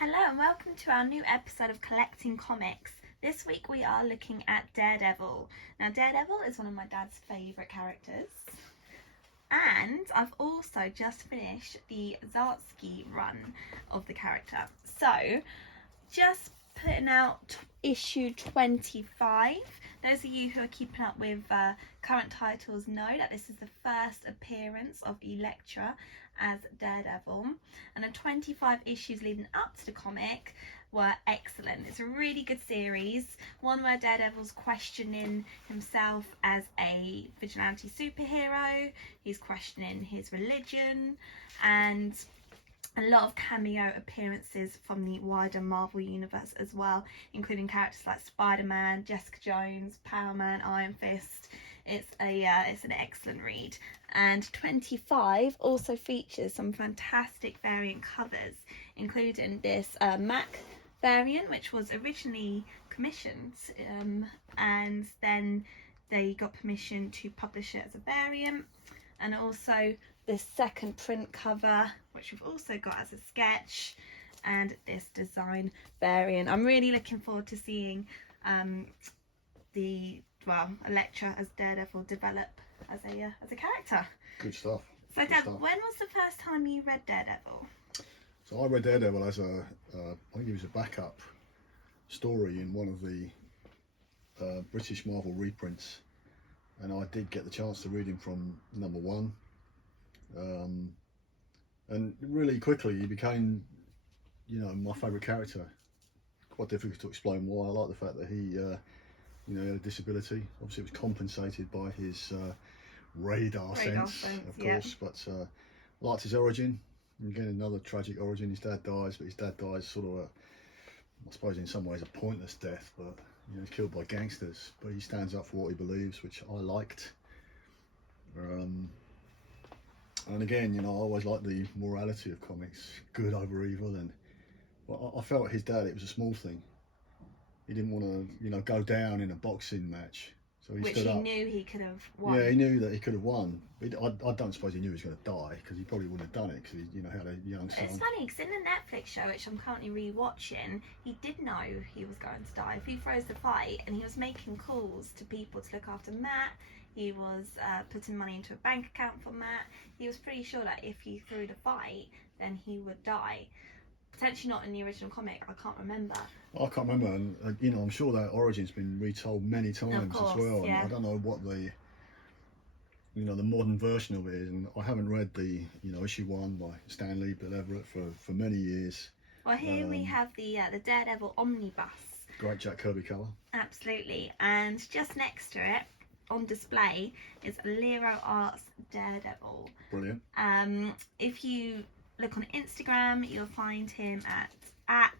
Hello and welcome to our new episode of Collecting Comics. This week we are looking at Daredevil. Now Daredevil is one of my dad's favourite characters. And I've also just finished the Zartsky run of the character. So, just putting out issue 25. Those of you who are keeping up with current titles know that this is the first appearance of Elektra as Daredevil, and the 25 issues leading up to the comic were excellent. It's a really good series, one where Daredevil's questioning himself as a vigilante superhero, he's questioning his religion, and a lot of cameo appearances from the wider Marvel universe as well, including characters like Spider-Man, Jessica Jones, Power Man, Iron Fist. It's an excellent read. And 25 also features some fantastic variant covers, including this MAC variant, which was originally commissioned, and then they got permission to publish it as a variant, and also this second print cover, which we've also got as a sketch, and this design variant. I'm really looking forward to seeing Elektra as Daredevil develop as a character. Good stuff. So Dad, when was the first time you read Daredevil? So I read Daredevil as I think it was a backup story in one of the British Marvel reprints, and I did get the chance to read him from number one, and really quickly he became, my favourite character. Quite difficult to explain why. I like the fact that he had a disability. Obviously it was compensated by his radar sense, of course, but I liked his origin. Again, another tragic origin. His dad dies, but his dad dies sort of I suppose in some ways a pointless death, but he's killed by gangsters, but he stands up for what he believes, which I liked. And again, I always liked the morality of comics, good over evil, and I felt his dad, it was a small thing. He didn't want to, go down in a boxing match. So he stood up. Which he knew he could have won. Yeah, he knew that he could have won. I don't suppose he knew he was going to die, because he probably wouldn't have done it, because he, had a young son. It's funny, because in the Netflix show, which I'm currently re-watching, he did know he was going to die. If he froze the fight, and he was making calls to people to look after Matt, he was putting money into a bank account for Matt. He was pretty sure that if he threw the fight, then he would die. Potentially not in the original comic, I can't remember. I can't remember, and I'm sure that origin's been retold many times as well. Yeah. And I don't know what the modern version of it is, and I haven't read the issue 1 by Stan Lee, Bill Everett for many years. Well, here we have the Daredevil Omnibus. Great Jack Kirby cover. Absolutely, and just next to it, on display, is Lero Art's Daredevil. Brilliant. If you look on Instagram, you'll find him at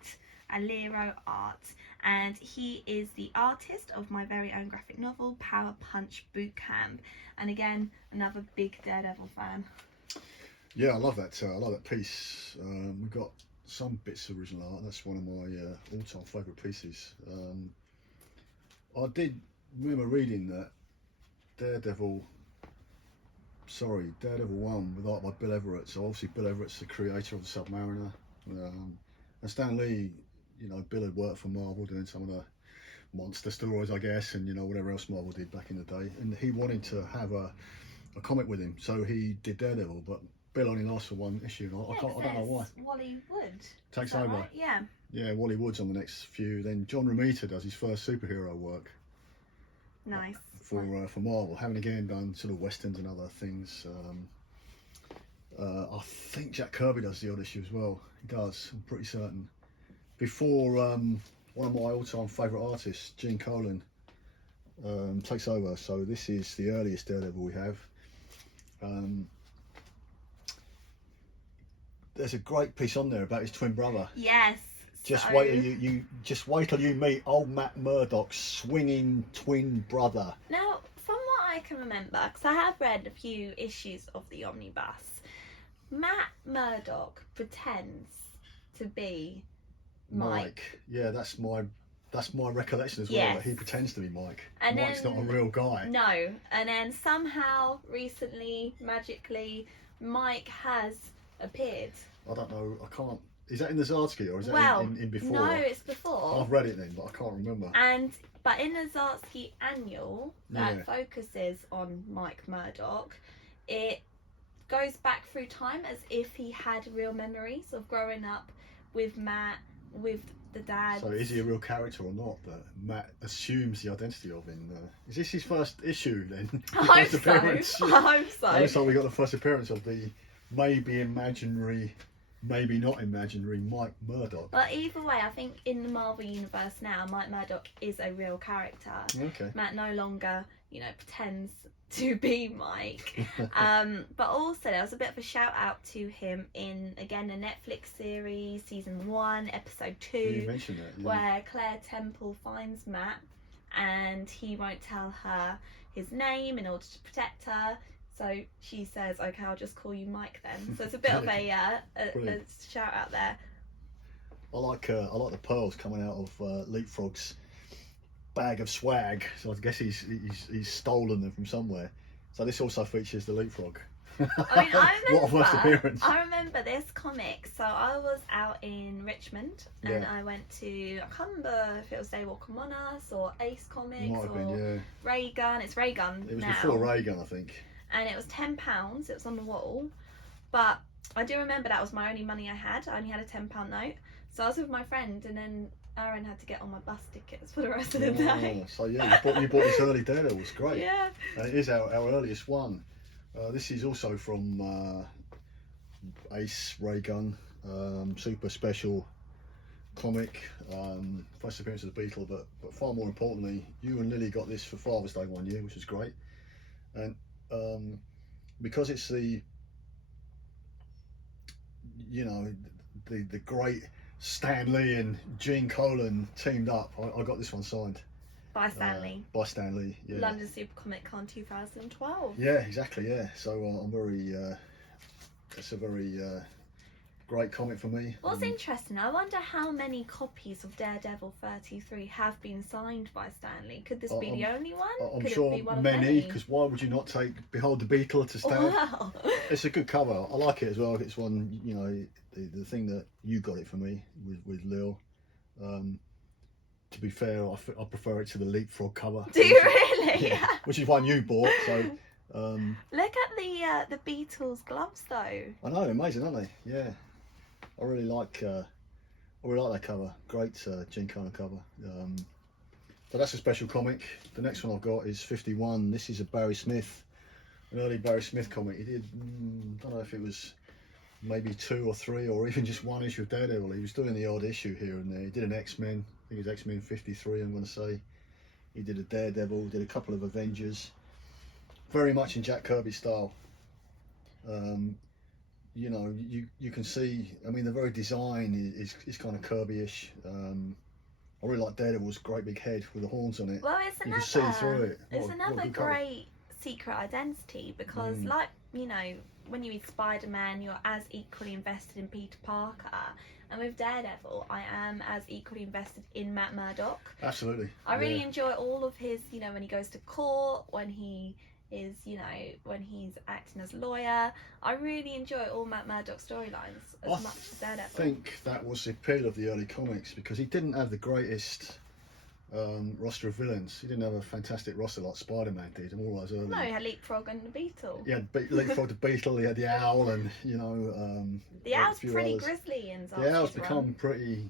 Alero Art, and he is the artist of my very own graphic novel Power Punch Boot Camp, and again another big Daredevil fan. Yeah, I love that. I love that piece. We've got some bits of original art. That's one of my all-time favourite pieces. I did remember reading that Daredevil 1 with art by Bill Everett. So obviously Bill Everett's the creator of the Submariner, and Stan Lee, Bill had worked for Marvel doing some of the monster stories, I guess, and whatever else Marvel did back in the day, and he wanted to have a comic with him, so he did Daredevil, but Bill only lasts for one issue, and I don't know why. Wally Wood takes over, right? Yeah, Wally Wood's on the next few. Then John Romita does his first superhero work. Nice. For Marvel, having again done sort of westerns and other things. I think Jack Kirby does the odd issue as well. He does, I'm pretty certain. Before one of my all-time favourite artists, Gene Colan, takes over. So this is the earliest Daredevil we have. There's a great piece on there about his twin brother. Yes. Just wait till you meet old Matt Murdock's swinging twin brother. Now, from what I can remember, because I have read a few issues of the Omnibus, Matt Murdock pretends to be Mike. Yeah, that's my recollection as well. Yes. That he pretends to be Mike. And Mike's not a real guy. No, and then somehow, recently, magically, Mike has appeared. I don't know. I can't Is that in the Zardsky or is that in before? No, it's before. I've read it then, but I can't remember. But in the Zardsky annual that focuses on Mike Murdock, it goes back through time as if he had real memories of growing up with Matt, with the dad. So is he a real character or not that Matt assumes the identity of in is this his first issue then? I hope so. I hope so. Looks like we got the first appearance of the maybe imaginary, maybe not imaginary Mike Murdock. But either way, I think in the Marvel universe now, Mike Murdock is a real character. Okay. Matt no longer, pretends to be Mike. But also there was a bit of a shout out to him in, again, a Netflix series, season 1, episode 2. You mentioned that, where Claire Temple finds Matt and he won't tell her his name in order to protect her. So she says, okay, I'll just call you Mike then. So it's a bit of a shout out there. I like the pearls coming out of Leapfrog's bag of swag. So I guess he's stolen them from somewhere. So this also features the Leapfrog. I mean, what a first appearance! I remember this comic. So I was out in Richmond and I went to, I can't remember if it was They Walk Among Us or Ace Comics or Ray Gun. It's Ray Gun. It was now. before Ray Gun, I think. And it was £10. It was on the wall, but I do remember that was my only money I had. I only had a £10 note, so I was with my friend, and then Aaron had to get on my bus tickets for the rest of the day. So yeah, you bought this early Daredevil. It's great. Yeah. And it is our earliest one. This is also from Ace Ray Gun, super special comic, first appearance of the Beetle, but far more importantly, you and Lily got this for Father's Day one year, which was great. And because it's the great Stan Lee and Gene Colan teamed up, I got this one signed by Stan Lee. By Stan Lee, yeah. London Super Comic Con 2012. Yeah, exactly. Yeah. So I'm very. It's a very great comic for me. What's interesting, I wonder how many copies of Daredevil 33 have been signed by Stan Lee. Could this be the only one? I'm Could sure it be one many, because why would you not take Behold the Beetle to Stan? Wow. It's a good cover. I like it as well. It's one, the thing that you got it for me with Lil. To be fair, I prefer it to the Leapfrog cover. Do you really? Yeah. Which is one you bought, so. Look at the Beatles gloves though. I know, amazing, aren't they? Yeah. I really like that cover. Great Gene Colan cover. So that's a special comic. The next one I've got is 51. This is a Barry Smith, an early Barry Smith comic. He did, I don't know if it was maybe 2 or 3 or even just 1 issue of Daredevil. He was doing the odd issue here and there. He did an X-Men. I think it was X-Men 53, I'm going to say. He did a Daredevil, did a couple of Avengers. Very much in Jack Kirby style. You can see, I mean, the very design is kind of Kirby-ish. I really like Daredevil's great big head with the horns on it. Well, it's you can see through it. It's another great secret identity because, when you read Spider-Man, you're as equally invested in Peter Parker. And with Daredevil, I am as equally invested in Matt Murdock. Absolutely. I really enjoy all of his, when he goes to court, when he is, when he's acting as a lawyer. I really enjoy all Matt Murdock storylines as much as Daredevil. I think that was the appeal of the early comics because he didn't have the greatest roster of villains. He didn't have a fantastic roster like Spider-Man did and all those early. No, he had Leapfrog and the Beetle. He had Leapfrog the Beetle, he had the Owl and, the Owl's pretty grisly in The Owl's become pretty,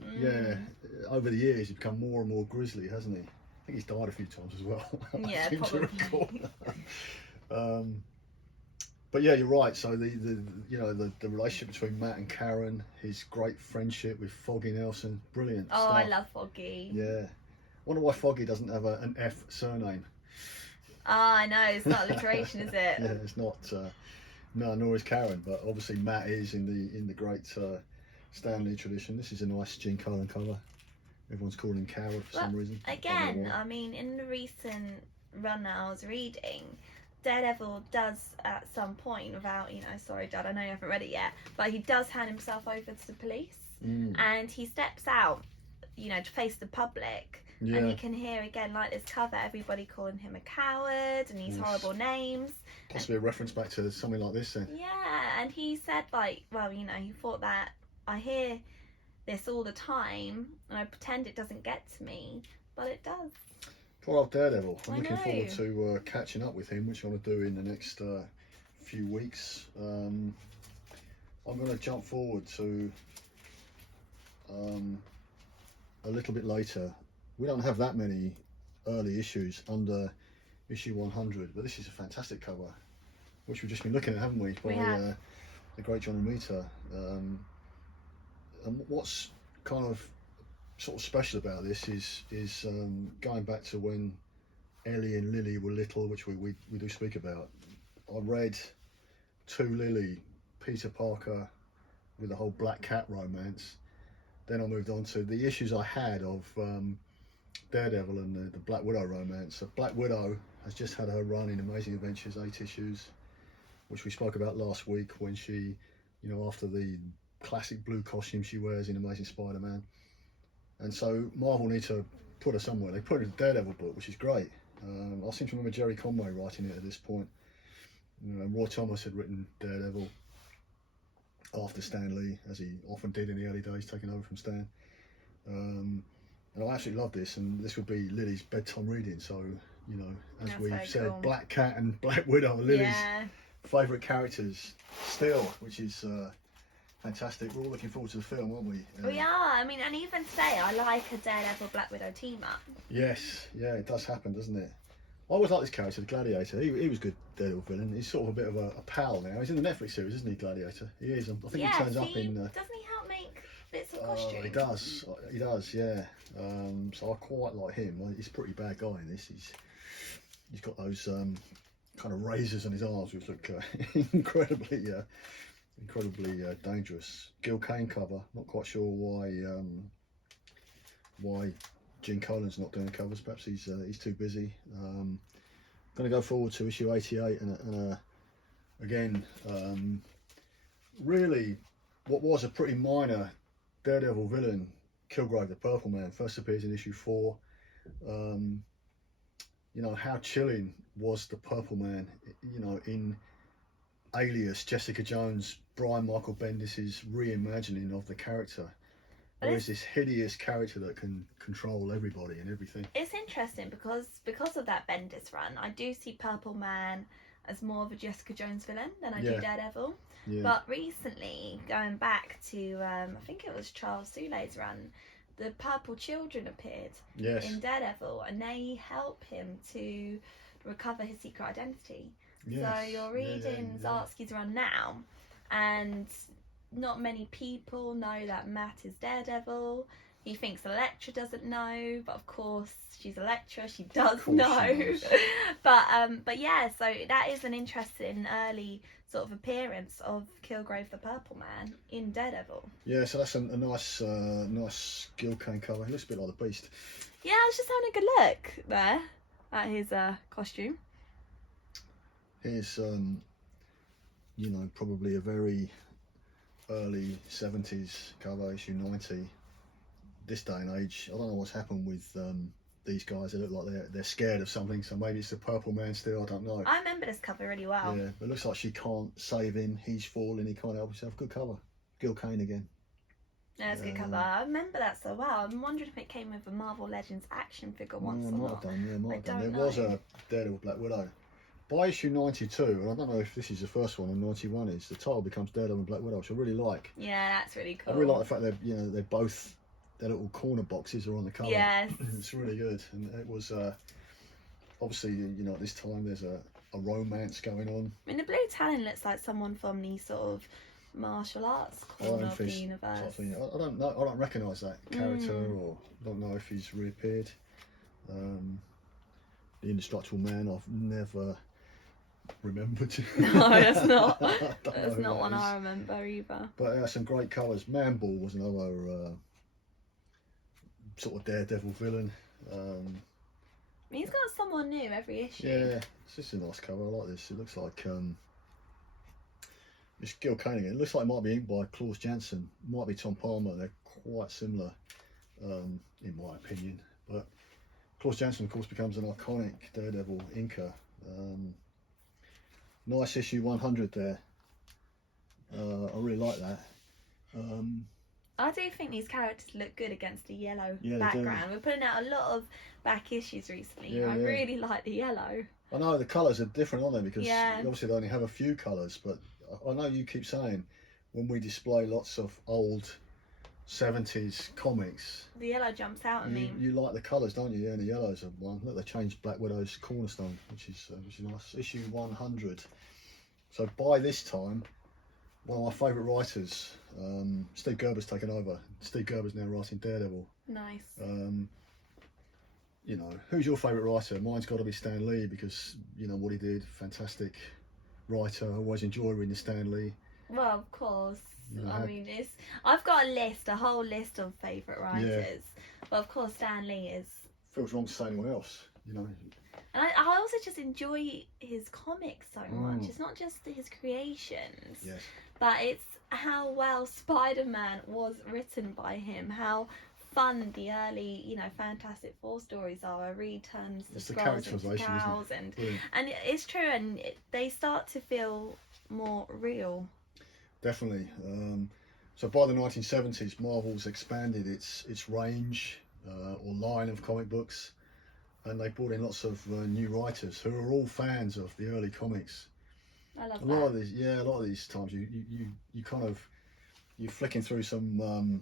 over the years he's become more and more grisly, hasn't he? I think he's died a few times as well. Yeah, probably. But yeah, you're right. So the relationship between Matt and Karen, his great friendship with Foggy Nelson, brilliant. Oh, stuff. I love Foggy. Yeah, wonder why Foggy doesn't have an F surname. I know, it's not alliteration, is it? Yeah, it's not. No, nor is Karen. But obviously Matt is in the great Stan Lee tradition. This is a nice Gene Colan cover. Everyone's calling him Coward for some reason. Again, I mean, in the recent run that I was reading, Daredevil does at some point, without, sorry Dad, I know you haven't read it yet, but he does hand himself over to the police and he steps out, to face the public. Yeah. And you can hear again, like this cover, everybody calling him a coward and these horrible names. Possibly a reference back to something like this then. Yeah, and he said he thought that, I hear this all the time, and I pretend it doesn't get to me, but it does. Poor old Daredevil. I'm I looking know. forward to catching up with him, which I'm going to do in the next few weeks. I'm going to jump forward to a little bit later. We don't have that many early issues under issue 100, but this is a fantastic cover, which we've just been looking at, haven't we? We have. The great John Romita. And what's kind of sort of special about this is going back to when Ellie and Lily were little, which we do speak about. I read To Lily, Peter Parker with the whole Black Cat romance. Then I moved on to the issues I had of Daredevil and the Black Widow romance. So Black Widow has just had her run in Amazing Adventures, 8 issues, which we spoke about last week, when she, after the classic blue costume she wears in Amazing Spider-Man. And so Marvel need to put her somewhere. They put her in the Daredevil book, which is great. I seem to remember Jerry Conway writing it at this point. Roy Thomas had written Daredevil after Stan Lee, as he often did in the early days, taking over from Stan. And I absolutely love this, and this would be Lily's bedtime reading. So, as That's we've very said, cool. Black Cat and Black Widow are Lily's favourite characters still, which is fantastic. We're all looking forward to the film, aren't we? We are. I mean, and even today, I like a Daredevil Black Widow team up. Yes, yeah, it does happen, doesn't it? I always like this character, the Gladiator. He was a good Daredevil villain. He's sort of a bit of a pal now. He's in the Netflix series, isn't he, Gladiator? He is. I think he turns up in... Doesn't he help make bits of costume? He does, yeah. So I quite like him. He's a pretty bad guy in this. He's got those kind of razors on his arms, which look incredibly dangerous. Gil Kane cover. Not quite sure why Gene Colan's not doing the covers. Perhaps he's too busy. Going to go forward to issue 88 and again, really what was a pretty minor Daredevil villain, Kilgray the Purple Man, first appears in issue 4. How chilling was the Purple Man, in Alias, Jessica Jones, Brian Michael Bendis's reimagining of the character. There is this hideous character that can control everybody and everything. It's interesting because of that Bendis run, I do see Purple Man as more of a Jessica Jones villain than I do Daredevil. Yeah. But recently, going back to I think it was Charles Soule's run, the Purple Children appeared in Daredevil, and they help him to recover his secret identity. Yes. So you're reading Zartsky's run now, and not many people know that Matt is Daredevil. He thinks Elektra doesn't know, but of course she's Elektra. She does know. But yeah, so that is an interesting early sort of appearance of Kilgray the Purple Man in Daredevil. Yeah, so that's a nice Gil Kane cover. He looks a bit like the Beast. Yeah, I was just having a good look there at his costume. Here's probably a very early 70s cover, issue 90. This day and age, I don't know what's happened with these guys. They look like they're scared of something, so maybe it's the Purple Man still, I don't know. I remember this cover really well. Yeah, but it looks like she can't save him. He's falling, he can't help himself. Good cover. Gil Kane again. Yeah, it's a good cover. I remember that so well. I'm wondering if it came with a Marvel Legends action figure once or might not. have done, might have done. There know. was a Daredevil Black Widow. By issue 92, and I don't know if this is the first one or 91 is, the title becomes Daredevil and Black Widow, which I really like. Yeah, that's really cool. I really like the fact that they're both, their little corner boxes are on the cover. Yes. It's really good, and it was obviously at this time there's a romance going on. I mean, the Blue Talon looks like someone from the sort of martial arts corner of the universe. Sort of thing. I don't know. I don't recognise that character, or don't know if he's reappeared. The Indestructible Man, I've never remembered. No, that's not. That's That's not one I remember either. But some great colours. Man-Ball was another sort of Daredevil villain. He's got someone new every issue. Yeah, it's just a nice cover. I like this. It looks like it's Gil Kane again. It looks like it might be inked by Klaus Janson. Might be Tom Palmer. They're quite similar, in my opinion. But Klaus Janson, of course, becomes an iconic Daredevil inker. Nice issue 100 there. I really like that. I do think these characters look good against the yellow Yeah, they do. background. We're putting out a lot of back issues recently. Yeah, I yeah. really like the yellow. I know the colours are different, aren't they? Because Yeah. obviously they only have a few colours, but I know you keep saying when we display lots of old 70s comics, The yellow jumps out at me. you like the colours, don't you? Yeah, and the yellow's are one. Look, they changed Black Widow's cornerstone, which is nice. Issue 100. So by this time, one of my favourite writers, Steve Gerber's taken over. Steve Gerber's now writing Daredevil. Nice. You know, who's your favourite writer? Mine's got to be Stan Lee because, you know, what he did, fantastic writer. I always enjoy reading Stan Lee. Well, of course. You know, I mean, I've got a whole list of favourite writers. But of course, Stan Lee is. Feels wrong to say anyone else, you know. And I also just enjoy his comics so much. It's not just his creations, Yes. but it's how well Spider-Man was written by him. How fun the early, you know, Fantastic Four stories are. Where he turns the It's the Skrulls into characterisation, cows, isn't it? and Brilliant. it's true, and they start to feel more real. Definitely. So by the 1970s, Marvel's expanded its range or line of comic books, and they brought in lots of new writers who are all fans of the early comics. I love A that. lot of these times you kind of you're flicking through some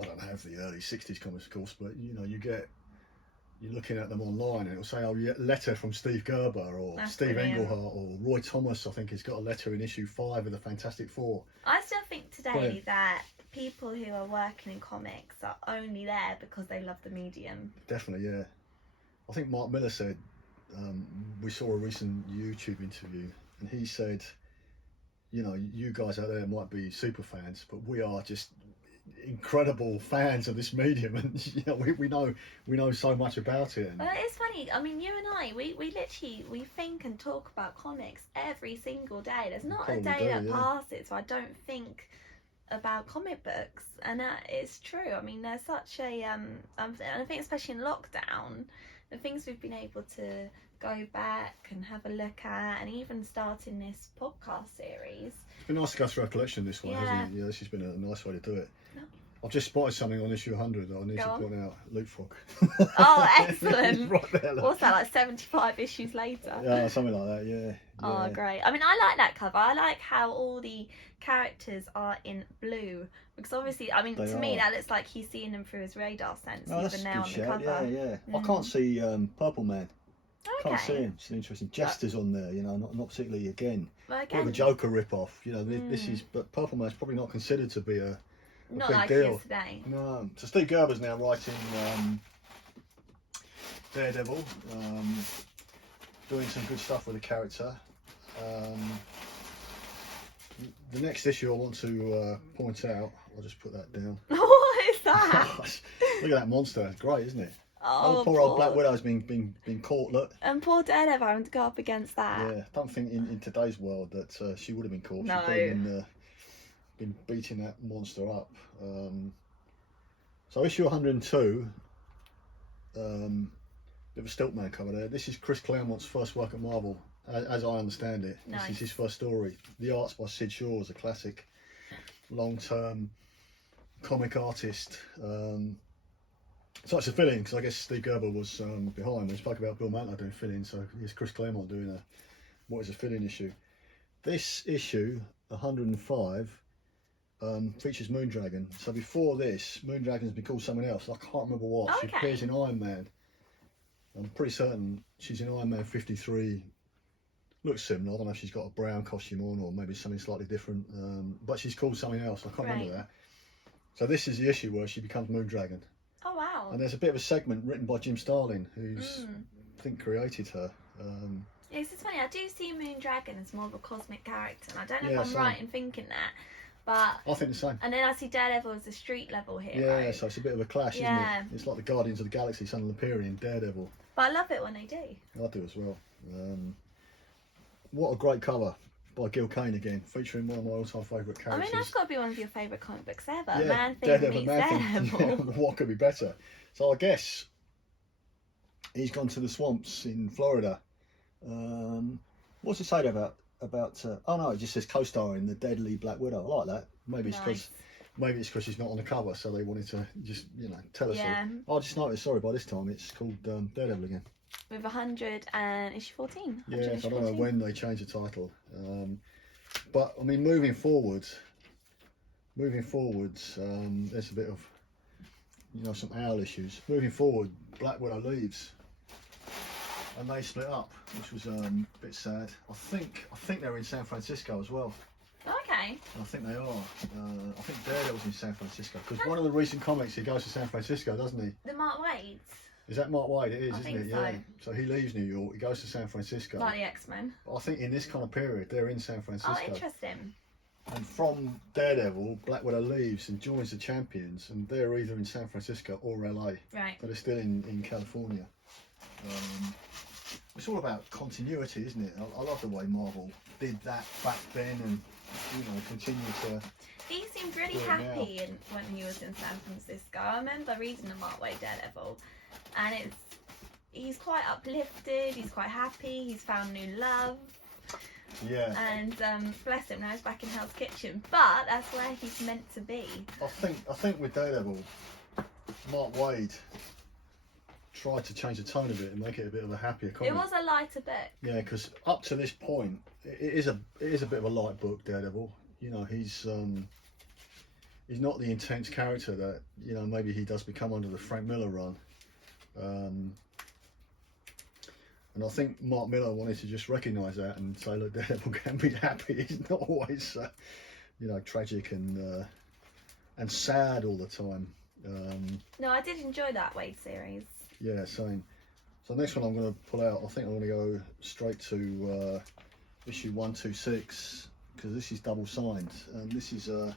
I don't have the early 60s comics, of course, but you know you're looking at them online and it'll say, oh, yeah, letter from Steve Gerber or That's Steve brilliant. Englehart or Roy Thomas. I think he's got a letter in issue 5 of the Fantastic Four. I still think today Brilliant. that people who are working in comics are only there because they love the medium. Definitely, yeah. I think Mark Miller said, we saw a recent YouTube interview, and he said, you know, you guys out there might be super fans, but we are just incredible fans of this medium, and you know, we know so much about it. And Well, it's funny. I mean, you and I, we literally we think and talk about comics every single day. There's not a Probably day do, that yeah. passes where I don't think about comic books, and it's true. I mean, there's such a and I think especially in lockdown, the things we've been able to go back and have a look at, and even starting this podcast series. it's been nice to go through our collection this way, Yeah. hasn't it? Yeah, this has been a nice way to do it. No. I've just spotted something on issue 100 that I need Go to on. point out. Leapfrog. Oh, excellent. Right there, look. What's that, like 75 issues later? Yeah, something like that, yeah. Oh, great. I mean, I like that cover. I like how all the characters are in blue. Because obviously, I mean, They to me, are. that looks like he's seeing them through his radar sense, Oh, that's even a now good on the shout. cover. Yeah. I Mm. can't see Purple Man. Okay. Can't see him. It's an interesting. Jester's on there, you know, not particularly again. Well, Bit of a again, Joker rip-off, you know. This is, but Purple Man's probably not considered to be a not big like deal. he is today. No. So Steve Gerber's now writing Daredevil, doing some good stuff with the character. The next issue I want to point out, I'll just put that down. What is that? Look at that monster. It's great, isn't it? Oh, Poor old Black Widow's been caught. Look. And poor Daredevil having to go up against that. Yeah, I don't think in today's world that she would have been caught. No. She'd probably been beating that monster up. So issue 102, bit of a Stiltman cover there. This is Chris Claremont's first work at Marvel, as I understand it. Nice. This is his first story. The art's by Sid Shaw's a classic, long-term comic artist. So it's a fill-in, because I guess Steve Gerber was behind. We spoke about Bill Mantlo doing fill-in, so here's Chris Claremont doing what is a fill-in issue. This issue, 105, features Moondragon. So before this, Moondragon's been called something else. I can't remember what. She Okay. appears in Iron Man. I'm pretty certain she's in Iron Man 53. Looks similar. I don't know if she's got a brown costume on or maybe something slightly different. But she's called something else. I can't remember that. So this is the issue where she becomes Moondragon. Oh, wow. And there's a bit of a segment written by Jim Starlin, who's I think created her. Yeah, it's funny. I do see Moondragon as more of a cosmic character, and I don't know Yeah, if I'm same. right in thinking that. But I think the same. and then I see Daredevil as a street level hero. Yeah, so it's a bit of a clash, Yeah. isn't it? It's like the Guardians of the Galaxy, Son of Empyrean, and Daredevil. But I love it when they do. I do as well. What a great cover by Gil Kane again, featuring one of my all-time favourite I characters. mean, that's got to be one of your favourite comic books ever. Yeah, Man Thing Daredevil, meets Man Thing. Daredevil. What could be better? So I guess he's gone to the swamps in Florida. What's it say about? Oh no, it just says co-starring the deadly Black Widow. I like that. Maybe it's because Nice. maybe it's because she's not on the cover, so they wanted to just, you know, tell us Yeah. all. I just noticed, sorry, by this time it's called Daredevil again. With 100 and issue 14. Yeah, I don't know 14. when they changed the title. But I mean, moving forwards, there's a bit of, you know, some owl issues. Moving forward, Black Widow leaves, and they split up, which was a bit sad. I think they're in San Francisco as well. Okay. I think they are. I think Daredevil's in San Francisco, because one of the recent comics he goes to San Francisco, doesn't he? The Mark Wade's. Is that Mark Waid? It is, I isn't think it? so. Yeah. So he leaves New York, he goes to San Francisco. Like the X-Men. I think in this kind of period they're in San Francisco. Oh, interesting. And from Daredevil, Black Widow leaves and joins the Champions, and they're either in San Francisco or LA. Right. But they're still in California. It's all about continuity, isn't it? I love the way Marvel did that back then, and you know, continue to. He seemed really happy when he was in San Francisco. I remember reading the Mark Waid Daredevil, and he's quite uplifted. He's quite happy. He's found new love. Yeah. And bless him, now he's back in Hell's Kitchen. But that's where he's meant to be. I think with Daredevil, Mark Waid tried to change the tone of it and make it a bit of a happier comic. It was a lighter book. Yeah, because up to this point, it is a bit of a light book, Daredevil. You know, he's not the intense character that, you know, maybe he does become under the Frank Miller run. And I think Mark Miller wanted to just recognise that and say, look, Daredevil can be happy. He's not always, you know, tragic and sad all the time. No, I did enjoy that Wade series. Yeah, same. So the next one I'm going to pull out, I think I'm going to go straight to issue 126, because this is double signed. And this is a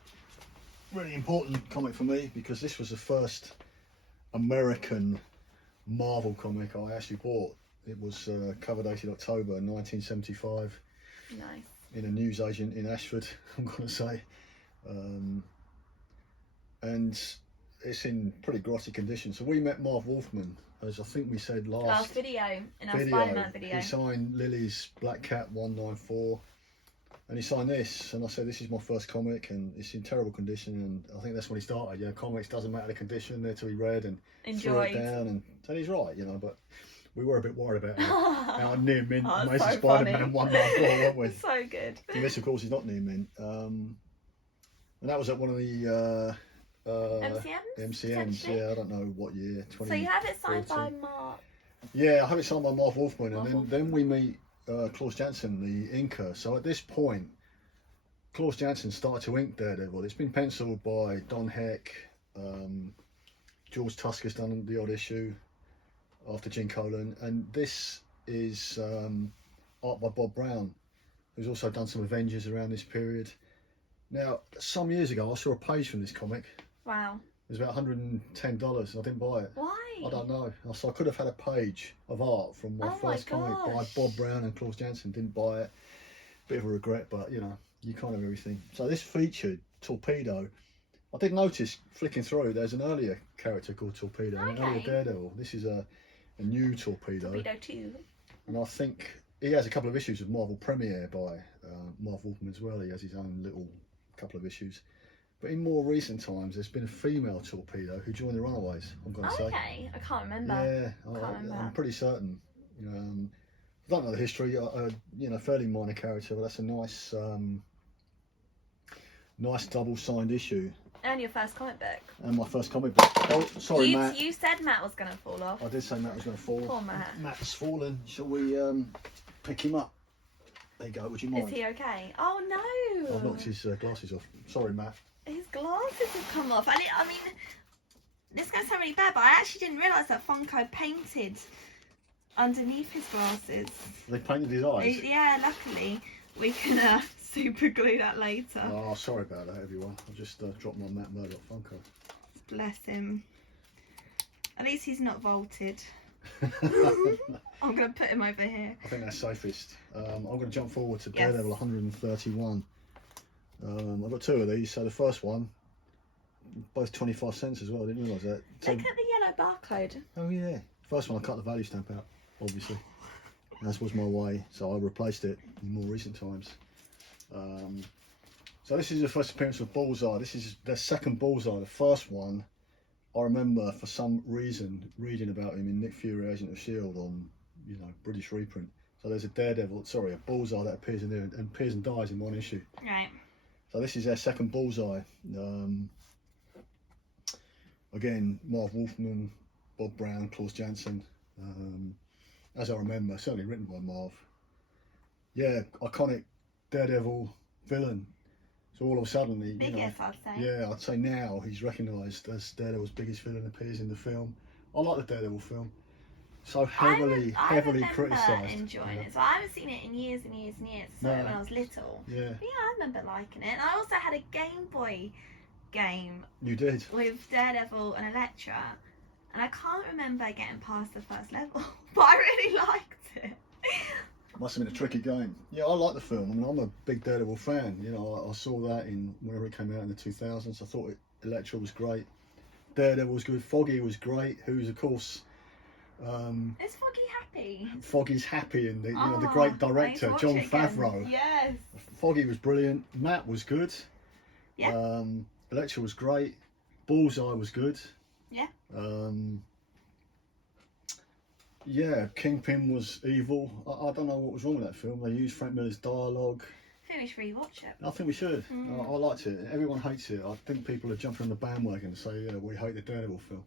really important comic for me, because this was the first American Marvel comic I actually bought. It was cover dated October 1975. Nice. In a newsagent in Ashford, I'm going to say. And it's in pretty grotty condition. So we met Marv Wolfman, as I think we said last video, in our Spider-Man video. He signed Lily's Black Cat 194, and he signed this, and I said, this is my first comic, and it's in terrible condition, and I think that's when he started. Yeah, comics doesn't matter the condition, they're to be read and enjoyed. Throw it down, and he's right, you know, but we were a bit worried about our near mint Amazing so Spider-Man 194, weren't we? So good. And this, of course, is not near mint. And that was at one of the MCMs, yeah, I don't know what year. So you have it signed by Mark? Yeah, I have it signed by Marv Wolfman, and then we meet Klaus Janson, the inker. So at this point, Klaus Janson started to ink Daredevil. It's been penciled by Don Heck. George Tusker's done the odd issue after Gene Colan, and this is art by Bob Brown, who's also done some Avengers around this period. Now, some years ago, I saw a page from this comic. Wow. It was about $110, and I didn't buy it. Why? I don't know. So I could have had a page of art from my first comic by Bob Brown and Klaus Janson. Didn't buy it. Bit of a regret, but you know, you can't have everything. So this featured Torpedo. I did notice flicking through, there's an earlier character called Torpedo, an earlier Daredevil. This is a new Torpedo. Torpedo 2. And I think he has a couple of issues of Marvel Premiere by Marv Wolfman as well. He has his own little couple of issues. But in more recent times, there's been a female Torpedo who joined the Runaways, I'm going to say. Okay, I can't remember. Yeah, I'm pretty certain. I don't know the history, you know, fairly minor character, but that's a nice nice double signed issue. And your first comic book. And my first comic book. Oh, sorry, Matt. You said Matt was going to fall off. I did say Matt was going to fall. Poor Matt. Matt's fallen. Shall we pick him up? There you go, would you mind? Is he okay? Oh no! I've knocked his glasses off. Sorry, Matt. His glasses have come off. I mean, this is going to sound really bad, but I actually didn't realise that Funko painted underneath his glasses. They painted his eyes? Yeah, luckily. We can super glue that later. Oh, sorry about that, everyone. I just dropped my Matt Murdock Funko. Bless him. At least he's not vaulted. I'm going to put him over here. I think that's safest. I'm going to jump forward to Daredevil 131. I've got two of these. So the first one, both 25 cents as well. I didn't realise that. So, look at the yellow barcode. Oh yeah. First one I cut the value stamp out, obviously. That was my way, so I replaced it in more recent times. So this is the first appearance of Bullseye. This is their second Bullseye. The first one, I remember for some reason reading about him in Nick Fury, Agent of S.H.I.E.L.D. on, you know, British reprint. So there's a a Bullseye that appears in there and appears and dies in one issue. Right. So this is their second Bullseye. Again, Marv Wolfman, Bob Brown, Klaus Janson. As I remember, certainly written by Marv. Yeah, iconic Daredevil villain. So all of a sudden, Biggest, I'd say. Yeah, I'd say now he's recognised as Daredevil's biggest villain, appears in the film. I like the Daredevil film. So heavily criticised. I remember enjoying it. So I haven't seen it in years and years and years. So when I was little. Yeah. But yeah, I remember liking it. And I also had a Game Boy game. You did. With Daredevil and Elektra. And I can't remember getting past the first level. But I really liked it. Must have been a tricky game. Yeah, I like the film. I mean, I'm a big Daredevil fan. You know, I saw that in whenever it came out in the 2000s. I thought Elektra was great. Daredevil was good. Foggy was great. Who's of course. Is Foggy happy? Foggy's happy, and the great director Jon Favreau. Yes. Foggy was brilliant. Matt was good. Yeah. Elektra was great. Bullseye was good. Yeah. Yeah, Kingpin was evil. I don't know what was wrong with that film. They used Frank Miller's dialogue. I think we should rewatch it. I think we should. I liked it. Everyone hates it. I think people are jumping on the bandwagon and say, yeah, we hate the Daredevil film.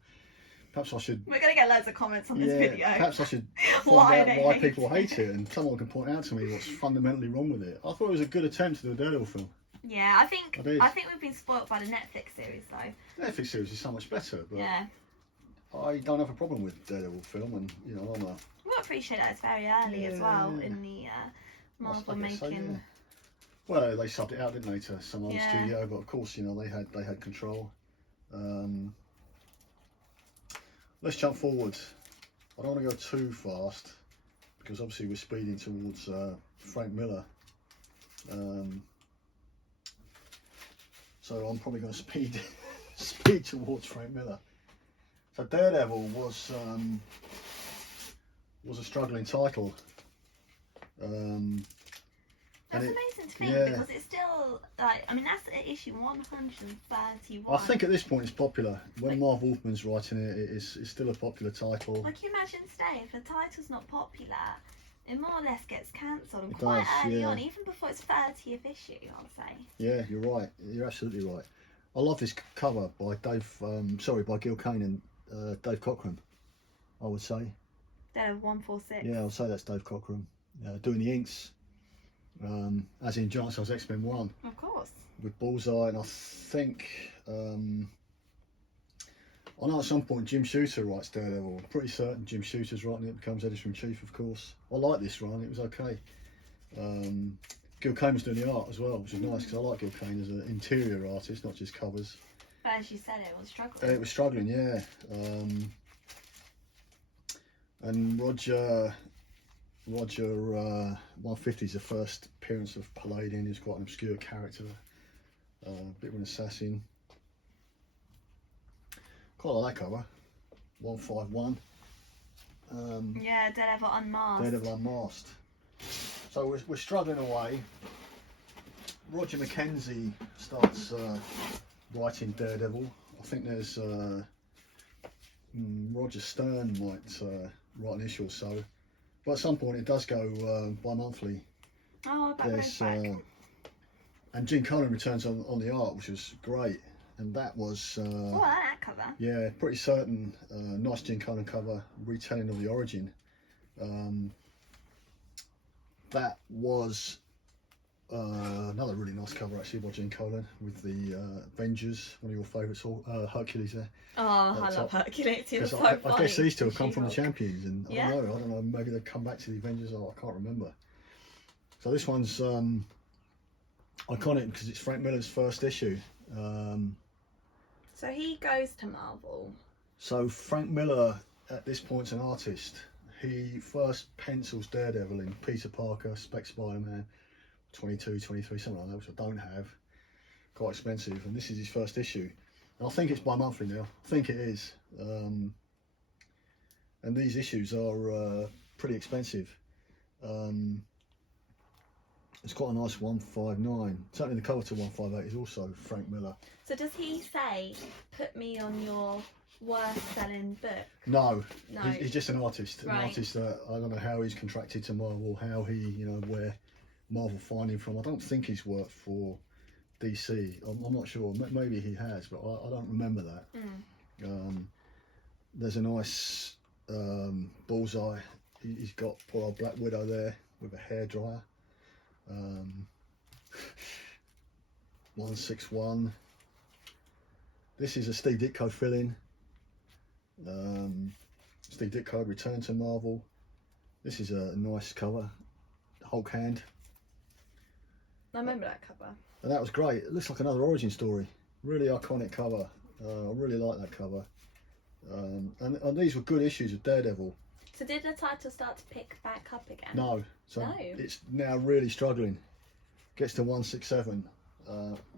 Perhaps I should... We're going to get loads of comments on this video. Perhaps I should find out why people hate it, and someone can point out to me what's fundamentally wrong with it. I thought it was a good attempt to do a Daredevil film. Yeah, I think we've been spoilt by the Netflix series though. Netflix series is so much better, but yeah. I don't have a problem with Daredevil film, and you know We appreciate that it's very early as well in the Marvel making. So, yeah. Well, they subbed it out, didn't they, to some other studio? But of course, you know, they had control. Let's jump forward. I don't want to go too fast because obviously we're speeding towards Frank Miller. So I'm probably going to speed towards Frank Miller. So Daredevil was a struggling title. That's amazing to me because it's still like, I mean, that's issue 131. I think at this point it's popular. When Marv Wolfman's writing it, it's still a popular title. Like, you imagine today, if the title's not popular, it more or less gets cancelled, and quite early on, even before its 30th issue, I'll say. Yeah, you're right. You're absolutely right. I love this cover by by Gil Kane and Dave Cockrum, I would say. Daredevil 146. Yeah, I'll say that's Dave Cockrum doing the inks. As in Giant Size X-Men 1. Of course. With Bullseye, and I think I know at some point Jim Shooter writes Daredevil. I'm pretty certain Jim Shooter's writing it, becomes editor-in-chief, of course. I like this run, it was okay. Gil Kane was doing the art as well, which is nice because I like Gil Kane as an interior artist, not just covers. But as you said, it was struggling. It was struggling, yeah. And Roger 150 is the first appearance of Palladian. He's quite an obscure character, a bit of an assassin. Quite like that cover. 151. Yeah, Daredevil Unmasked. Daredevil Unmasked. So we're struggling away. Roger McKenzie starts writing Daredevil. I think there's Roger Stern might write an issue or so. But at some point it does go bi-monthly. Oh, that goes back. And Gene Colan returns on the art, which was great. And that was... I like that cover. Yeah, pretty certain. Nice Gene Colan cover, retelling of the origin. That was another really nice cover actually by Gene Colan with the Avengers, one of your favourites, Hercules there. Oh, I love Hercules. He was so I funny. guess these two have come from the Champions, and Yeah. I don't know, maybe they've come back to the Avengers, or I can't remember. So this one's iconic because it's Frank Miller's first issue. So he goes to Marvel. So Frank Miller at this point's an artist. He first pencils Daredevil in Peter Parker, Spec Spider-Man, 22, 23, something like that, which I don't have. Quite expensive, and this is his first issue. And I think it's bi-monthly now. I think it is. And these issues are pretty expensive. It's quite a nice 159. Certainly the cover to 158 is also Frank Miller. So does he say, put me on your worst selling book? No, No. he's just an artist. An Right. artist that I don't know how he's contracted to Marvel, how he, where Marvel find him from. I don't think he's worked for DC. I'm not sure. Maybe he has, but I don't remember that. There's a nice Bullseye. He's got poor old Black Widow there with a hairdryer. 161. This is a Steve Ditko fill-in. Steve Ditko returned to Marvel. This is a nice cover, Hulk hand. I remember that cover. And that was great. It looks like another origin story. Really iconic cover. I really like that cover. And these were good issues of Daredevil. So did the title start to pick back up again? No. So No. it's now really struggling. Gets to 167.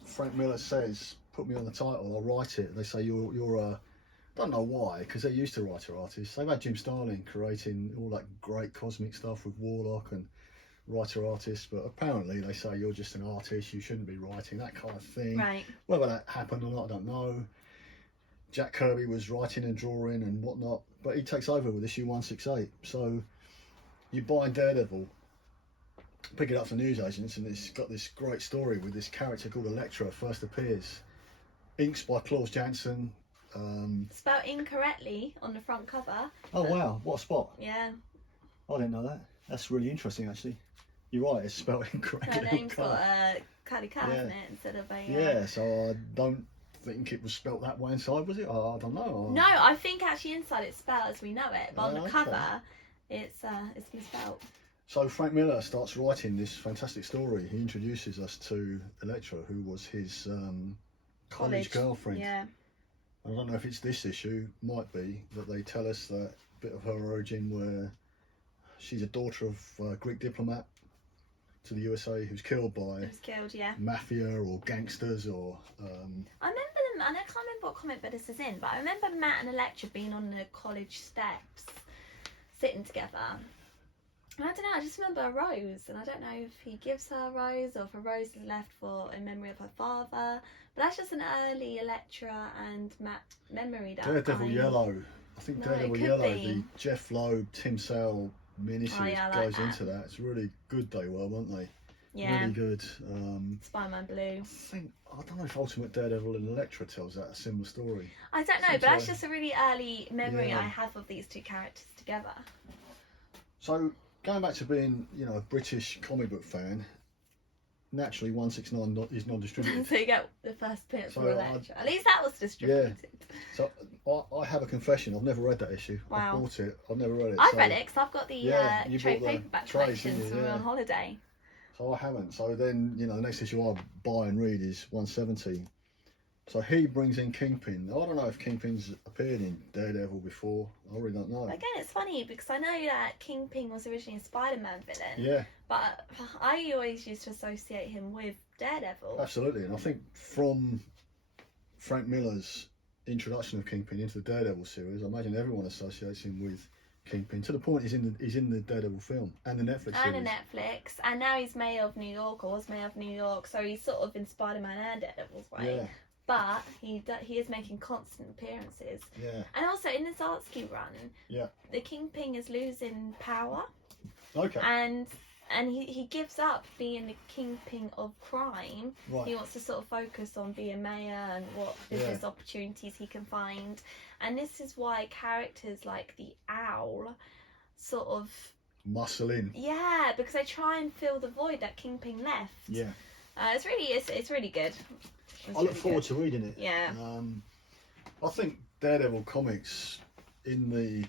Frank Miller says, put me on the title, I'll write it. They say you're a, don't know why, because they're used to writer artists. They've had Jim Starlin creating all that great cosmic stuff with Warlock and writer artists, but apparently they say you're just an artist, you shouldn't be writing, that kind of thing. Right. Whether that happened or not, I don't know. Jack Kirby was writing and drawing and whatnot, but he takes over with issue 168. So you buy Daredevil, pick it up from newsagents, and it's got this great story with this character called Elektra first appears. Inks by Klaus Janson. Spelled incorrectly on the front cover. Oh wow, what a spot. Yeah. I didn't know that. That's really interesting actually. You're right, it's spelled incorrectly. Her name's got a curly cat in it instead of a... Yeah, so I don't think it was spelt that way inside, was it? I don't know. No, I think actually inside it's spelled as we know it, but on the Okay. cover it's misspelled. So Frank Miller starts writing this fantastic story. He introduces us to Elektra, who was his college girlfriend. Yeah. I don't know if it's this issue, might be, that they tell us that bit of her origin where she's a daughter of a Greek diplomat to the USA who's killed by It was killed, yeah. mafia or gangsters or... I remember them, I can't remember what comic book this is in, but I remember Matt and Elektra being on the college steps, sitting together. And I don't know, I just remember a rose, and I don't know if he gives her a rose or if a rose is left for in memory of her father. But that's just an early Elektra and Matt memory that Daredevil Yellow. I think No, Daredevil it could Yellow, be. the Jeff Loeb, Tim Sale miniseries yeah, I like goes that. into that. It's really good they were, weren't they? Yeah. Really good. Spider-Man Blue. I don't know if Ultimate Daredevil and Elektra tells that a similar story. I don't know, Seems but that's like- just a really early memory Yeah. I have of these two characters together. So going back to being, a British comic book fan, naturally 169 is non-distributed. So you get the first bit So for Elektra. At least that was distributed. So I have a confession. I've never read that issue. Wow. I bought it. I've never read it. I've so, read it because I've got the Yeah, you trade bought the paperback trade, collections didn't you? when we were on Yeah. holiday. So I haven't. So then, the next issue I buy and read is 170. So he brings in Kingpin. I don't know if Kingpin's appeared in Daredevil before. I really don't know. But again, it's funny because I know that Kingpin was originally a Spider-Man villain, Yeah, but I always used to associate him with Daredevil. absolutely. And I think from Frank Miller's introduction of Kingpin into the Daredevil series, I imagine everyone associates him with Kingpin to the point he's in the Daredevil film and the Netflix And series. a Netflix, and now he's Mayor of New York, or was Mayor of New York, so he's sort of in Spider-Man and Daredevil's way. Yeah, But he is making constant appearances. yeah, And also in this Artsky run, yeah. the Kingpin is losing power, Okay, and he gives up being the kingpin of crime. right. He wants to sort of focus on being mayor and what business opportunities he can find. And this is why characters like the Owl sort of, Muscle in. yeah, because they try and fill the void that Kingpin left. Yeah. It's really good. It's I look really forward good. to reading it. Yeah. I think Daredevil comics in the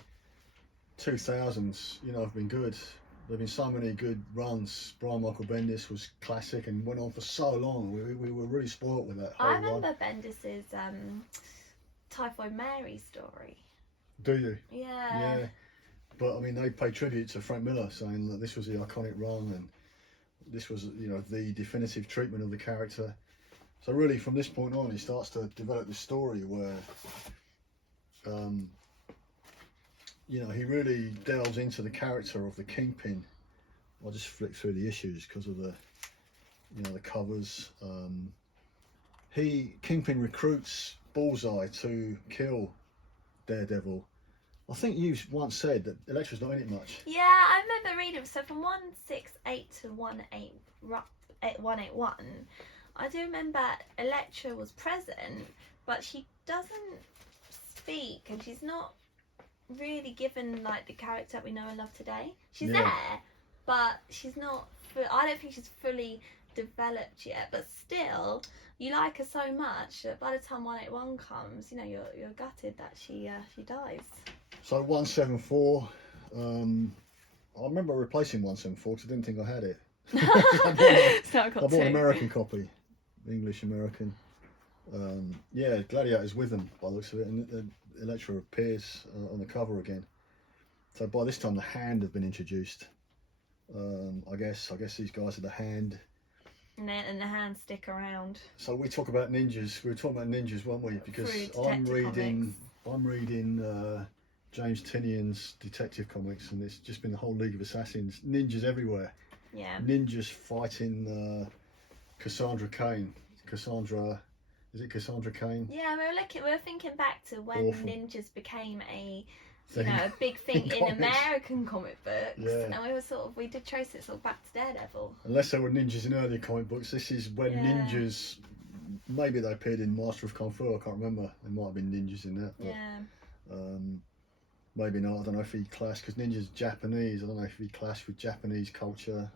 2000s, have been good. There've been so many good runs. Brian Michael Bendis was classic and went on for so long. We were really spoilt with that whole I run. remember Bendis's Typhoid Mary story. Do you? Yeah. Yeah. But I mean, they paid tribute to Frank Miller, saying that this was the iconic run and this was, the definitive treatment of the character. So really, from this point on, he starts to develop this story where, he really delves into the character of the Kingpin I'll just flick through the issues because of the, you know, the covers. Kingpin recruits Bullseye to kill Daredevil. I think you once said that Elektra's not in it much. Yeah, I remember reading. So from 168 to 181, I do remember Elektra was present, but she doesn't speak, and she's not really given like the character that we know and love today. She's there, but she's not. I don't think she's fully developed yet. But still, you like her so much that by the time 181 comes, you know, you're gutted that she dies. So 174. I remember replacing 174 because I didn't think I had it. I bought an American copy, English American. Yeah, Gladiator's with them by the looks of it, and Elektra appears on the cover again. So by this time the Hand have been introduced. I guess these guys are the Hand. And the Hands stick around. So we talk about ninjas. We were talking about ninjas, weren't we? Because I'm reading James Tinian's detective comics, and it's just been the whole League of Assassins. Ninjas everywhere. Yeah. Ninjas fighting Cassandra Cain. Is it Cassandra Cain? Yeah, we were thinking back to when ninjas became a big thing in comics. American comic books, Yeah. and we did trace it sort of back to Daredevil. Unless there were ninjas in earlier comic books, this is when ninjas. Maybe they appeared in Master of Kung Fu. I can't remember. There might have been ninjas in that. But, Yeah. Maybe not. I don't know if he clashed because ninjas Japanese. I don't know if he clashed with Japanese culture.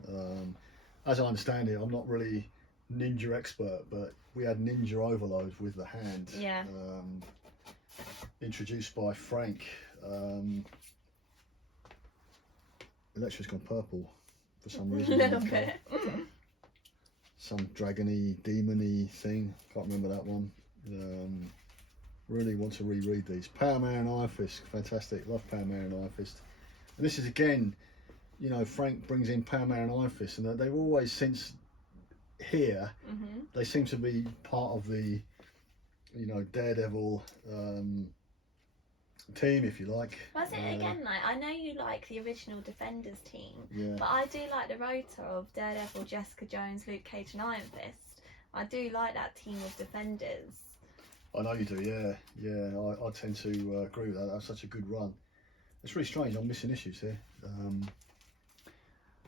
As I understand it, I'm not really ninja expert, but we had ninja overload with the Hand. Yeah. Introduced by Frank. Elektra's gone purple for some reason. A little bit. Some dragony, demony thing. Can't remember that one. Really want to reread these. Power Man and Iron Fist, fantastic. Love Power Man and Iron Fist. And this is again, you know, Frank brings in Power Man and Iron Fist, and they've always since here, they seem to be part of the, you know, Daredevil team, if you like. Was it again like, I know you like the original Defenders team, Yeah. but I do like the rotor of Daredevil, Jessica Jones, Luke Cage and Iron Fist. I do like that team of Defenders. I know you do, yeah. I tend to agree with that. That's such a good run. It's really strange, I'm missing issues here.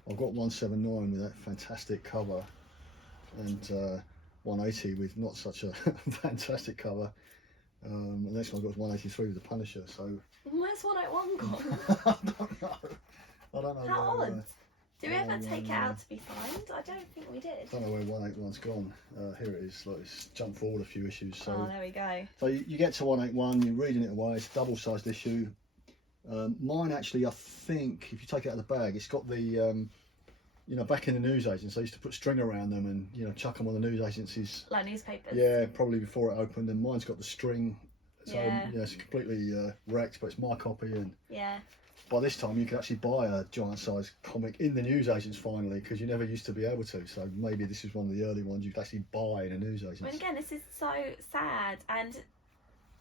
I've got 179 with that fantastic cover, and 180 with not such a fantastic cover. The next one I've got is 183 with the Punisher, so... Where's 181 gone? I don't know. How odd. Did we ever take it out to be signed? I don't think we did. I don't know where 181's gone. Here it is. Like, it's jumped forward a few issues. So, oh, there we go. So you get to 181, you're reading it away. It's a double-sized issue. Mine actually, I think, if you take it out of the bag, it's got the, you know, back in the newsagents, they used to put string around them and, you know, chuck them on the news agencies. Like newspapers. Yeah, probably before it opened. And mine's got the string. So, Yeah. It's completely wrecked, but it's my copy. And Yeah. by this time you could actually buy a giant size comic in the newsagents finally, because you never used to be able to. So maybe this is one of the early ones you could actually buy in a newsagent. Well, again, this is so sad, and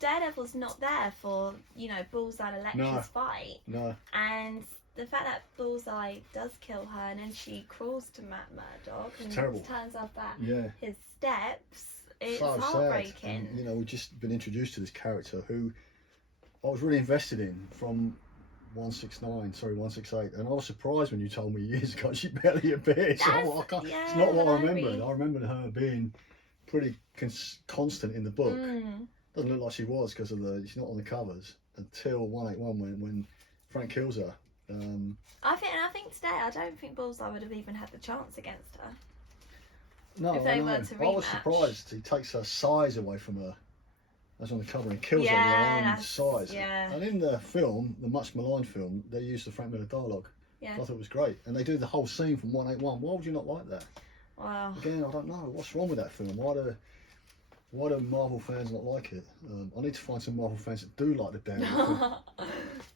Daredevil's not there for, you know, Bullseye and Elektra's fight. No. And the fact that Bullseye does kill her and then she crawls to Matt Murdock and terrible. turns up at Yeah. his steps, it's So heartbreaking. sad. And, you know, we've just been introduced to this character who I was really invested in from 168, and I was surprised when you told me years ago she barely appeared. It's not what I remembered. I remembered her being pretty constant in the book. Doesn't look like she was because of she's not on the covers until 181 when Frank kills her. I think today I don't think Bullseye would have even had the chance against her. No, If they were to I was rematch. surprised. He takes her size away from her. That's on the cover and kills her with her own size. Yeah. And in the film, the much maligned film, they use the Frank Miller dialogue. Yeah. I thought it was great. And they do the whole scene from 181. Why would you not like that? Wow. Again, I don't know. What's wrong with that film? Why do Marvel fans not like it? I need to find some Marvel fans that do like the Daredevil.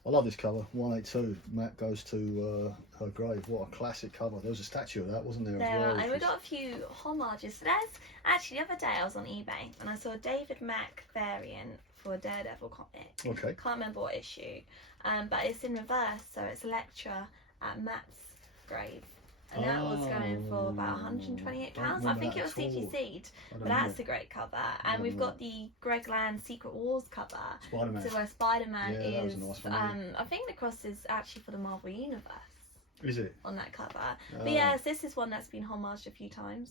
I love this cover. 182. Matt goes to her grave. What a classic cover. There was a statue of that, wasn't there? There as well, are, and which we got a few homages. So there's actually, the other day I was on eBay and I saw a David Mack variant for a Daredevil comic. Okay. Can't remember what issue, but it's in reverse, so it's Elektra at Matt's grave. and that was going for about £128. I think it was CGC'd, but that's a great cover. And we've got the Greg Land Secret Wars cover, Spider-Man. so where Spider-Man that was is. a nice one, I think the cross is actually for the Marvel Universe. Is it? On that cover. But yes, this is one that's been homaged a few times.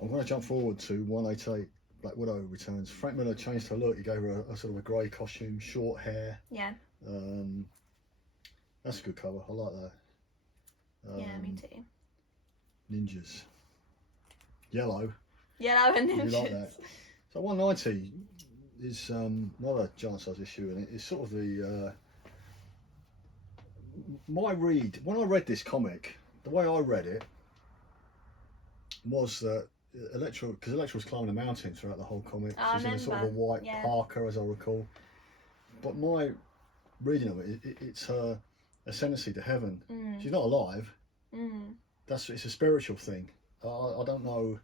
I'm going to jump forward to 188. Black Widow returns. Frank Miller changed her look. He gave her a sort of a grey costume, short hair. Yeah. That's a good cover. I like that. Yeah, me too. Ninjas. Yellow. Yellow and ninjas. You like that? So 190 is another giant size issue, and it's sort of the my read. When I read this comic, the way I read it was that Elektra was climbing a mountain throughout the whole comic. She's in a sort of a white parka, as I recall. But my reading of it's her ascendancy to heaven. She's not alive. It's a spiritual thing. I don't know,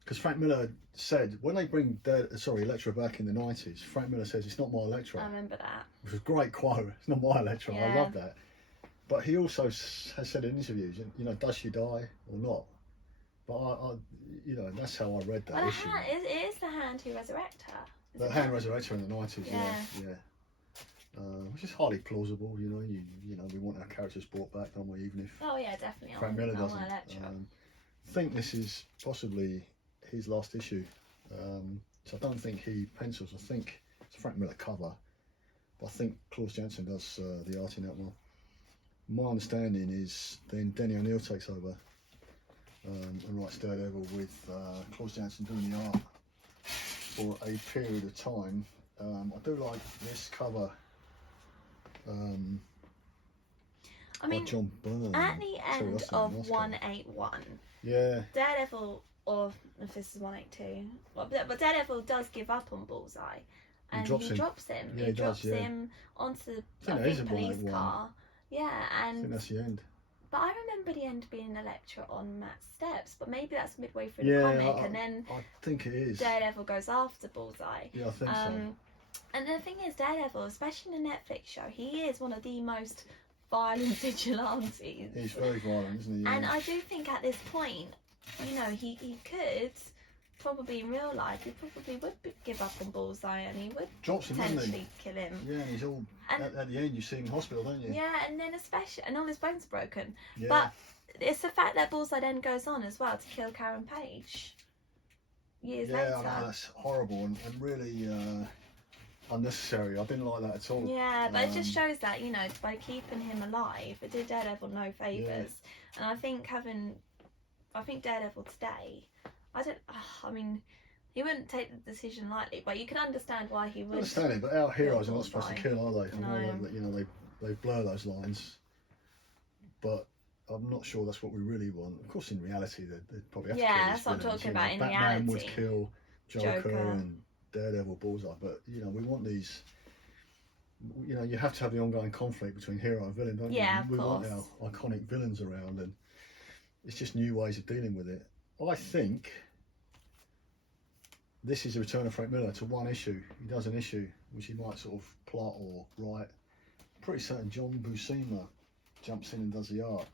because Frank Miller said when they bring Elektra back in the 90s, Frank Miller says it's not my Elektra. I remember that. Which was a great quote. It's not my Elektra. I love that. But he also has said in interviews, does she die or not? But I that's how I read that issue. It is the Hand who resurrect her. The Hand resurrects her in the 90s. Yeah. Which is highly plausible. We want our characters brought back, don't we? Even if definitely. Frank Miller doesn't. I think this is possibly his last issue. So I don't think he pencils. I think it's a Frank Miller cover, but I think Klaus Janson does the art in that one. My understanding is then Denny O'Neil takes over and writes Daredevil with Klaus Janson doing the art for a period of time. I do like this cover. John Byrne. At the end of 181, Daredevil, or if this is 182, but Daredevil does give up on Bullseye, and he drops him. Yeah, he drops him onto the police car. Yeah, and I think that's the end. But I remember the end being Elektra on Matt's steps, but maybe that's midway through the comic, and then I think it is. Daredevil goes after Bullseye. Yeah, I think so. And the thing is, Daredevil, especially in the Netflix show, he is one of the most violent vigilantes. He's very violent, isn't he? And I do think at this point, he could probably in real life, he probably would give up on Bullseye, and he would potentially kill him. Yeah, and he's all at the end. You see him in hospital, don't you? Yeah, and then and all his bones are broken. Yeah. But it's the fact that Bullseye then goes on as well to kill Karen Page years later. Yeah, I know, that's horrible and really unnecessary. I didn't like that at all. Yeah, but it just shows that by keeping him alive, it did Daredevil no favours. And I think Daredevil today, he wouldn't take the decision lightly, but you can understand why he would. I understand it, but our heroes are not supposed to kill, are they? No. They blur those lines, but I'm not sure that's what we really want. Of course, in reality, they'd probably have to kill that's what I'm talking about. In Batman reality, would kill Joker and Daredevil, Bullseye, but we want these. You have to have the ongoing conflict between hero and villain, don't you? Of we course. Want our iconic villains around, and it's just new ways of dealing with it. I think this is a return of Frank Miller to one issue. He does an issue which he might sort of plot or write. Pretty certain John Buscema jumps in and does the art.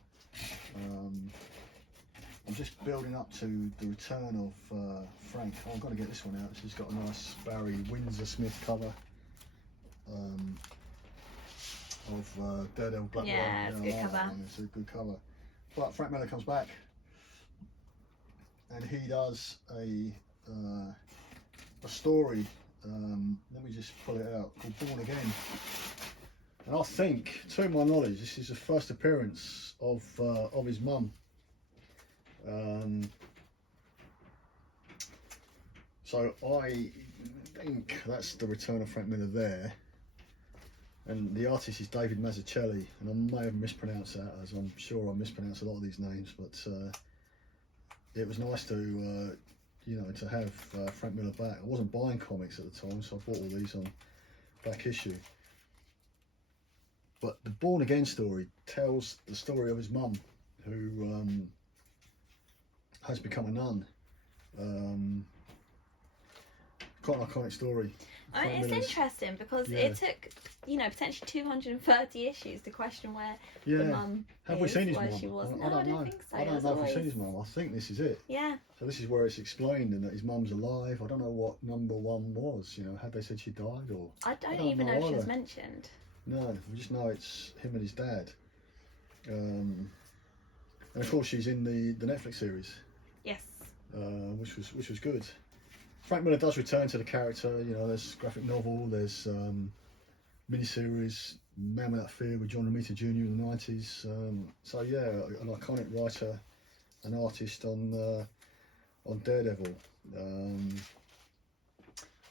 I'm just building up to the return of Frank. I've got to get this one out. This has got a nice Barry Windsor Smith cover of Daredevil Black Widow. Yeah, it's a good cover. It's a good cover. But Frank Miller comes back and he does a story. Let me just pull it out, called Born Again. And I think, to my knowledge, this is the first appearance of his mum. So I think that's the return of Frank Miller there. And the artist is David Mazzucchelli, and I may have mispronounced that, as I'm sure I mispronounce a lot of these names, but it was nice to to have Frank Miller back. I wasn't buying comics at the time, so I bought all these on back issue. But the Born Again story tells the story of his mum, who has become a nun. quite an iconic story. It's interesting because it took, potentially 230 issues to question where the mum Have we seen his mum? she was. I don't know. I don't think so. I don't know if we've seen his mum. I think this is it. Yeah. So this is where it's explained and that his mum's alive. I don't know what number 1 was. Had they said she died or? I don't even know if she was mentioned. No, we just know it's him and his dad. And of course she's in the Netflix series. Yes. Which was good. Frank Miller does return to the character. There's graphic novel, there's miniseries, Man Without Fear with John Romita Jr. in the 90s. So yeah, an iconic writer, an artist on Daredevil.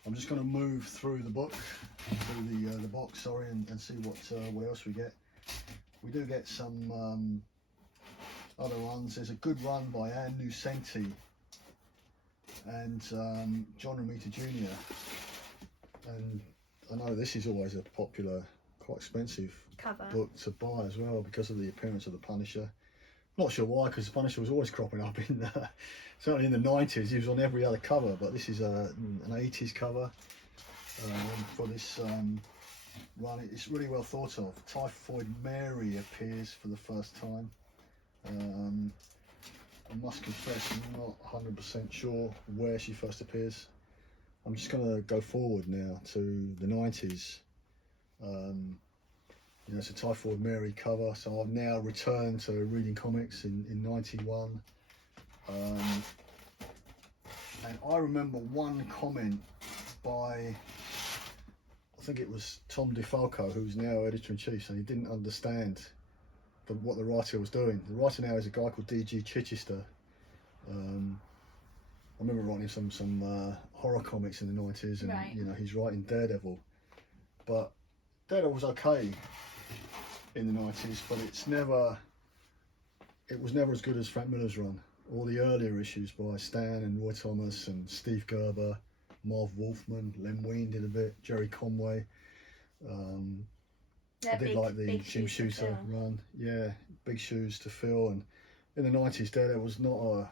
I'm just going to move through the book, through the box, sorry, and see what else we get. We do get some other runs. There's a good run by Ann Nusenti and John Romita Jr. And I know this is always a popular, quite expensive cover book to buy as well because of the appearance of the Punisher. Not sure why, because the Punisher was always cropping up in certainly in the 90s. He was on every other cover, but this is an 80s cover for this run. It's really well thought of. Typhoid Mary appears for the first time. I must confess I'm not 100% sure where she first appears. I'm just going to go forward now to the 90s. It's a Typhoid Mary cover, so I've now returned to reading comics in 91. And I remember one comment by, I think it was Tom DeFalco, who's now editor-in-chief, and he didn't understand what the writer was doing. The writer now is a guy called D.G. Chichester. I remember writing some horror comics in the 90s, and right. He's writing Daredevil, but Daredevil was okay in the 90s, but it was never as good as Frank Miller's run. All the earlier issues by Stan and Roy Thomas and Steve Gerber, Marv Wolfman, Len Wein did a bit, Jerry Conway. I did like the Jim Shooter run. Yeah, big shoes to fill. And in the 90s, Daredevil was not a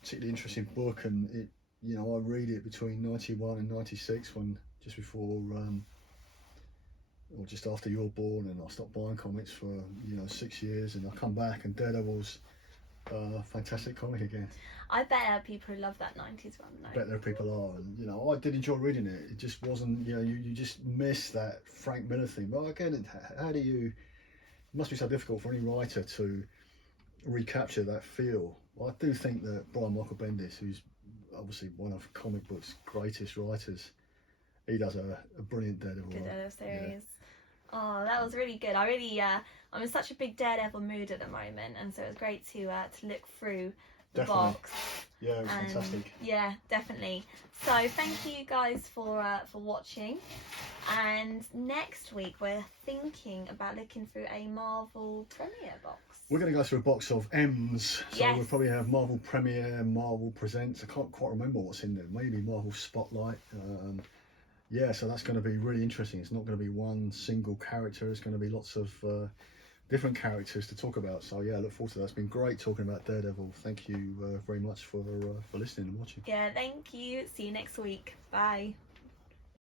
particularly interesting book, and it, I read it between 91 and 96, when just before or just after you're born, and I stopped buying comics for 6 years, and I come back and Daredevil's a fantastic comic again. I bet there are people who love that 90s run though. I bet there are people are, and I did enjoy reading it. It just wasn't, you just miss that Frank Miller thing. But again, how do you? It must be so difficult for any writer to recapture that feel. I do think that Brian Michael Bendis, who's obviously one of comic books' greatest writers, he does a brilliant Daredevil. Good Daredevil series. Yeah. Oh, that was really good. I'm in such a big Daredevil mood at the moment, and so it was great to look through the box. Yeah, it was fantastic. Yeah, definitely. So thank you guys for watching. And next week we're thinking about looking through a Marvel Premiere box. We're going to go through a box of M's. So yes. We'll probably have Marvel Premiere, Marvel Presents. I can't quite remember what's in there. Maybe Marvel Spotlight. Yeah, so that's going to be really interesting. It's not going to be one single character. It's going to be lots of different characters to talk about. So yeah, I look forward to that. It's been great talking about Daredevil. Thank you very much for listening and watching. Yeah, thank you. See you next week. Bye.